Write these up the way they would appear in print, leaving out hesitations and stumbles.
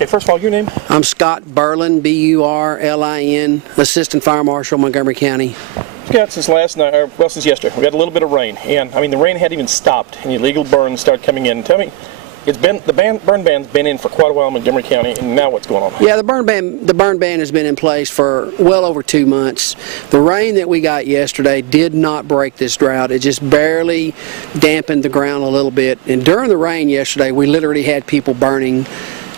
Okay, first of all, your name? I'm Scott Burlin, B-U-R-L-I-N, Assistant Fire Marshal, Montgomery County. Scott, since last night, or well, since yesterday, we had a little bit of rain, and I mean the rain hadn't even stopped, and illegal burns started coming in. Tell me, it's been burn ban's been in for quite a while in Montgomery County, and now what's going on? Yeah, the burn ban has been in place for well over 2 months. The rain that we got yesterday did not break this drought. It just barely dampened the ground a little bit. And during the rain yesterday, we literally had people burning.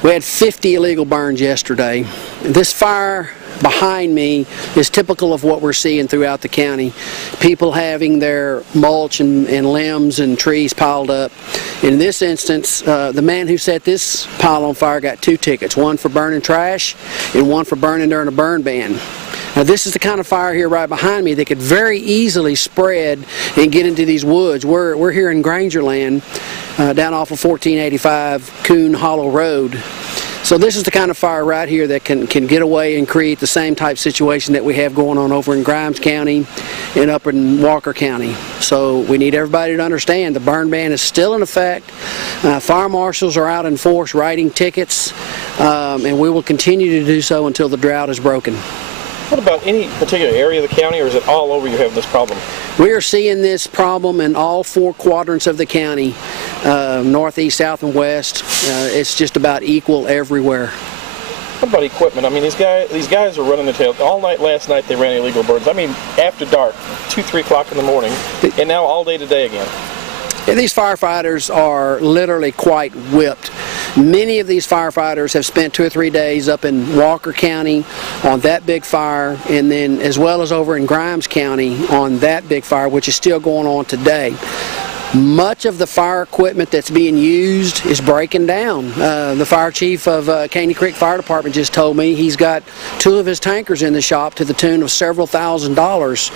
We had 50 illegal burns yesterday. This fire behind me is typical of what we're seeing throughout the county. People having their mulch and limbs and trees piled up. In this instance, the man who set this pile on fire got 2 tickets, one for burning trash and one for burning during a burn ban. Now this is the kind of fire here right behind me that could very easily spread and get into these woods. We're here in Grangerland, down off of 1485 Coon Hollow Road. So this is the kind of fire right here that can get away and create the same type situation that we have going on over in Grimes County and up in Walker County. So we need everybody to understand the burn ban is still in effect. Fire marshals are out in force writing tickets, and we will continue to do so until the drought is broken. What about any particular area of the county, or is it all over you have this problem? We are seeing this problem in all 4 quadrants of the county, northeast, south, and west. It's just about equal everywhere. What about equipment? I mean, these guys are running the tail. All night last night they ran illegal burns. I mean, after dark, 2, 3 o'clock in the morning, and now all day today again. Yeah, these firefighters are literally quite whipped. Many of these firefighters have spent 2 or 3 days up in Walker County on that big fire, and then as well as over in Grimes County on that big fire, which is still going on today. Much of the fire equipment that's being used is breaking down. The fire chief of Caney Creek Fire Department just told me he's got 2 of his tankers in the shop to the tune of several $1,000s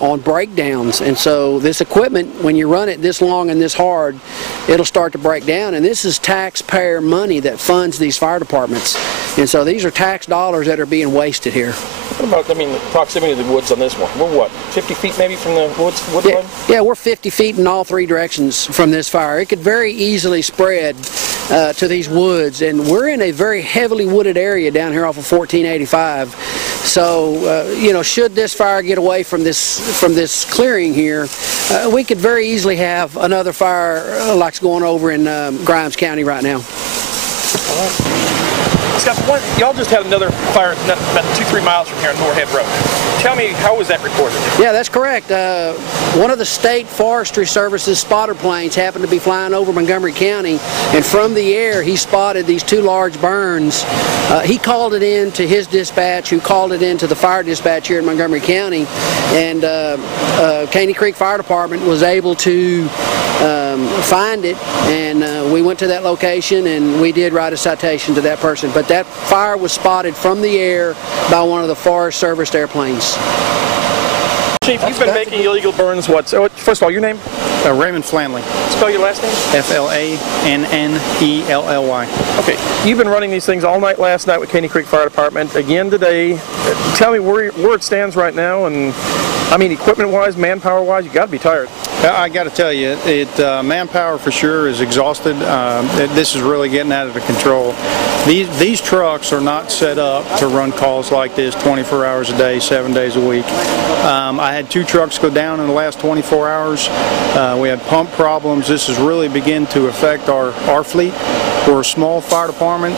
on breakdowns. And so this equipment, when you run it this long and this hard, it'll start to break down. And this is taxpayer money that funds these fire departments. And so these are tax dollars that are being wasted here. What about, I mean, the proximity of the woods on this one? We're what, 50 feet maybe from the wood line? Yeah, we're 50 feet in all 3 directions from this fire. It could very easily spread to these woods, and we're in a very heavily wooded area down here off of 1485. So, you know, should this fire get away from this clearing here, we could very easily have another fire like's going over in Grimes County right now. All right. Scott, y'all just had another fire about 2-3 miles from here on Moorhead Road. Tell me, how was that reported? Yeah, that's correct. One of the state forestry services spotter planes happened to be flying over Montgomery County, and from the air he spotted these 2 large burns. He called it in to his dispatch, who called it in to the fire dispatch here in Montgomery County, and Caney Creek Fire Department was able to find it, and we went to that location and we did write a citation to that person. But that fire was spotted from the air by one of the Forest Service airplanes. Chief, you've been making illegal burns, what? So, first of all, your name? Raymond Flanley. Spell your last name? F-L-A-N-N-E-L-L-Y. Okay, you've been running these things all night last night with Caney Creek Fire Department, again today. Tell me where it stands right now, and I mean, equipment-wise, manpower-wise, you got to be tired. I got to tell you, manpower for sure is exhausted. This is really getting out of control. These trucks are not set up to run calls like this 24 hours a day, 7 days a week. I had 2 trucks go down in the last 24 hours. We had pump problems. This is really beginning to affect our fleet. We're a small fire department.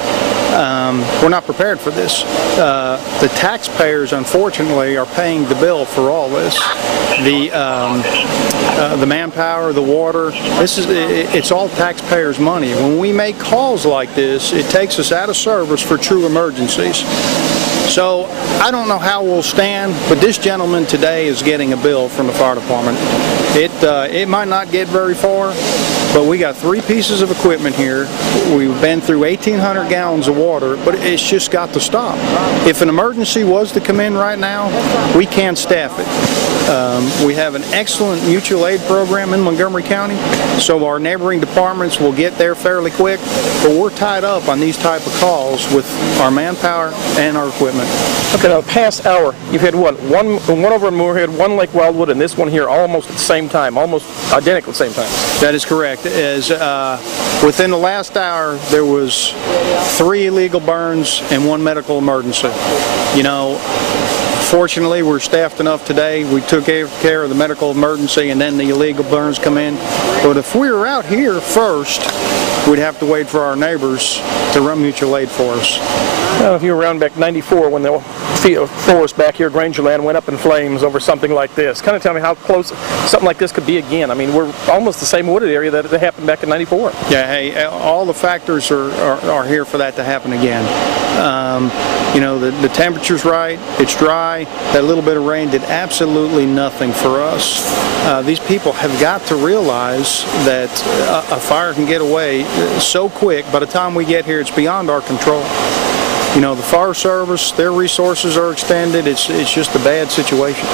We're not prepared for this. The taxpayers, unfortunately, are paying the bill for all this. The manpower, the water, it's all taxpayers' money. When we make calls like this, it takes us out of service for true emergencies. So I don't know how we'll stand, but this gentleman today is getting a bill from the fire department. It might not get very far, but we got 3 pieces of equipment here. We've been through 1,800 gallons of water, but it's just got to stop. If an emergency was to come in right now, we can't staff it. We have an excellent mutual aid program in Montgomery County, so our neighboring departments will get there fairly quick, but we're tied up on these type of calls with our manpower and our equipment. Okay, now the past hour, you've had what? One over in Moorhead, one Lake Wildwood, and this one here almost at the same time, almost identical at the same time. That is correct. As within the last hour, there was 3 illegal burns and 1 medical emergency. You know, fortunately, we're staffed enough today. We took care of the medical emergency, and then the illegal burns come in. But if we were out here first, we'd have to wait for our neighbors to run mutual aid for us. Well, if you were around back '94 when the forest back here, Grangerland, went up in flames over something like this, kind of tell me how close something like this could be again. I mean, we're almost the same wooded area that happened back in '94. Yeah, hey, all the factors are here for that to happen again. You know, the temperature's right, it's dry, that little bit of rain did absolutely nothing for us. These people have got to realize that a fire can get away so quick. By the time we get here, it's beyond our control. You know, the fire service, their resources are extended. It's just a bad situation.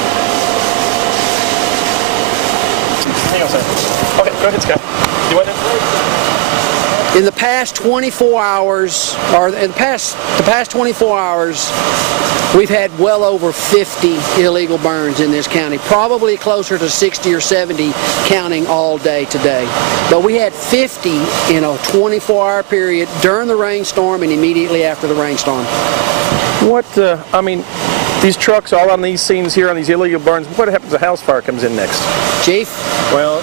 Hang on a second. Okay, go ahead, Scott. You want to? In the past 24 hours, or in the past 24 hours, we've had well over 50 illegal burns in this county, probably closer to 60 or 70 counting all day today. But we had 50 in a 24-hour period during the rainstorm and immediately after the rainstorm. What, I mean, these trucks all on these scenes here on these illegal burns, what happens if a house fire comes in next? Chief? Well,